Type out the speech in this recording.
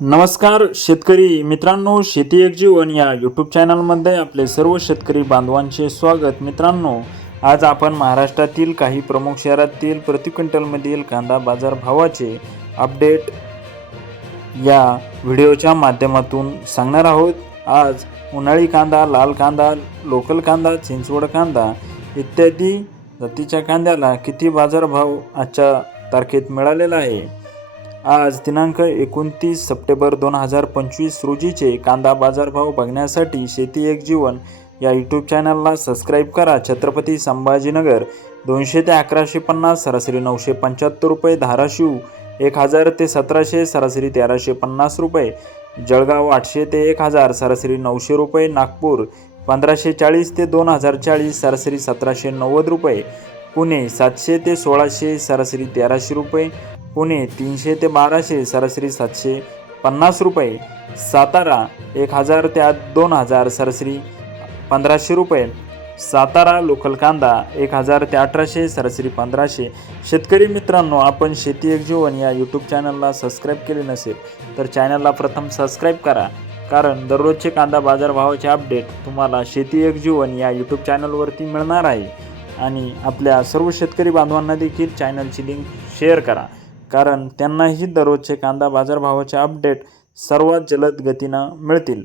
नमस्कार शेतकरी मित्रांनो, शेती एक जीवन या यूट्यूब चॅनलमध्ये आपले सर्व शेतकरी बांधवांचे स्वागत। मित्रांनो, आज आपण महाराष्ट्रातील काही प्रमुख शहरातील प्रति क्विंटलमधील कांदा बाजार भावाचे अपडेट या व्हिडिओच्या माध्यमातून सांगणार आहोत। आज उन्हाळी कांदा, लाल कांदा, लोकल कांदा, चिंचवड कांदा इत्यादी जातीच्या कांद्याला किती बाजारभाव आजच्या तारखेत मिळालेला आहे। आज दिनांक 29 सप्टेंबर 2025 रोजीचे कांदा बाजारभाव बघण्यासाठी शेती एक जीवन या यूट्यूब चॅनलला सबस्क्राईब करा। छत्रपती संभाजीनगर 200 ते 1150, सरासरी 975 रुपये। धाराशिव 1000 ते 1700, सरासरी 1350 रुपये। जळगाव 800 ते 1000, सरासरी 900 रुपये। नागपूर 1540 ते 2040, सरासरी 1790 रुपये। पुणे 700 ते 1600, सरासरी 1300 रुपये। पुणे 300 ते 1200, सरासरी 750 रुपये। सातारा 1000 ते 2000, सरासरी 1500 रुपये। सातारा लोकल कांदा 1000 ते 1800, सरासरी 1500। शेतकरी मित्रांनो, आपण शेती एक जीवन या यूट्यूब चॅनलला सबस्क्राईब केले नसेल तर चॅनलला प्रथम सबस्क्राईब करा, कारण दररोजचे कांदा बाजारभावाचे अपडेट तुम्हाला शेती एक जीवन या यूट्यूब चॅनलवरती मिळणार आहे। आणि आपल्या सर्व शेतकरी बांधवांना देखील चॅनलची लिंक शेअर करा, कारण त्यांनाही दररोजचे कांदा बाजारभावाचे अपडेट सर्वात जलद गतीनं मिळतील।